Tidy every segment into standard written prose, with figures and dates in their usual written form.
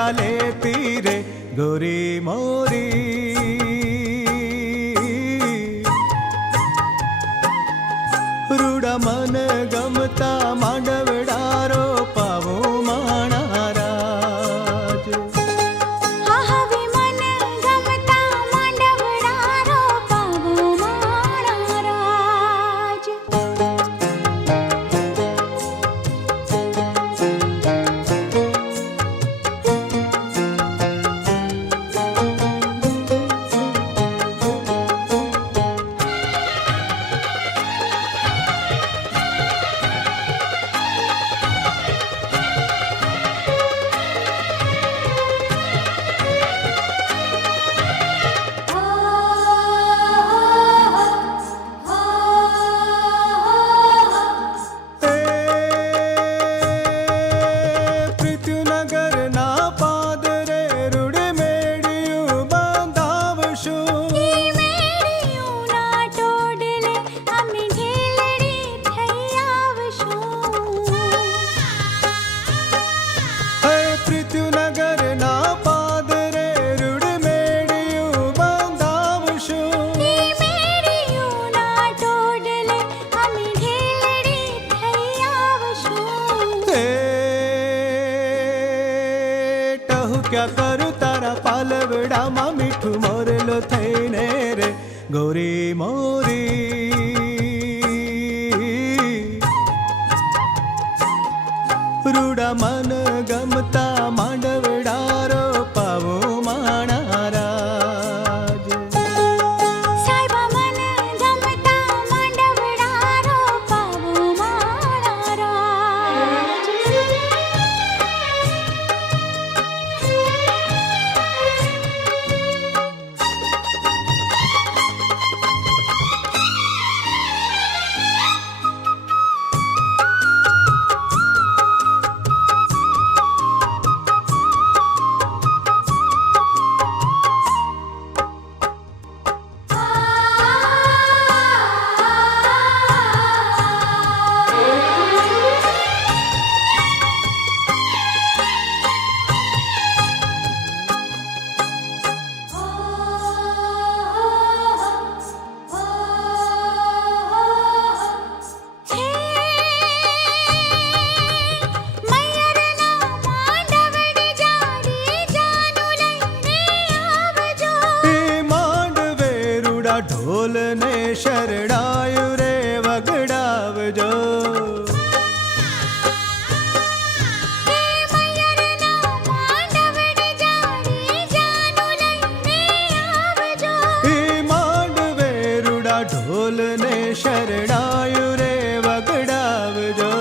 का लेती रे गोरी मोरी। रूड़ा मन गमता मांडवडारो पावो माणा राज। હા હવે મન ગમતા માંડવડારો પાવો માણા રાજ। પૃથ્વીનગર ના પાદરે રૂડ મેળ્યું બંધાવશું। ઈ મેળિયુંના ટોડલે અમે ઢીલડી થઈ આવશું। હે પૃથ્વીનગર ના પાદરે રૂડ મેળ્યું બંધાવશું। ઈ મેળિયુંના ટોડલે અમે ઢીલડી થઈ આવશું। હે ટહુ ક્યાં કરું તારા પાલવડામાં મીઠું મોરલો થઈને રે ગોરી મોરી। રૂડા મન ગમતા માંડવડારો પાવો માણા રાજ। સાહેબા મન ગમતા માંડવડારો પાવો માણા રાજ। મૈયરના માંડવડી જાડી જાનું લઈને આવજો। એ માંડવે રૂડા ઢોલ ને શરણાયું રે વગડાવજો। મૈયરના માંડવડી જાડી જાનું લઈને આવજો। એ માંડવે રૂડા ઢોલ ને શરણાયું રે વગડાવજો।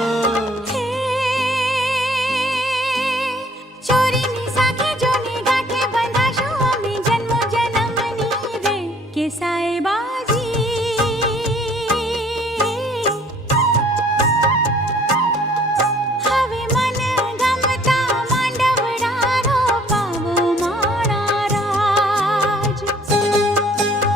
ચોરીની સાખી જોને ગાંઠે બંધાશું અમે જન્મો જન્મની રે કે સાહેબાજી। હવે મન ગમતા માંડવડારો પાવો માણા રાજ।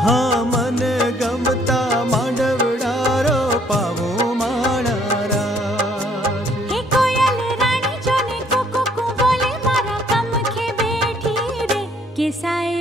હા મન ગમતા માંડવડારો પાવો માણા રાજ। હે કોયલ રાણી જોને કુકુ બોલે મારા કમખે બેઠી રે કે સાહેબ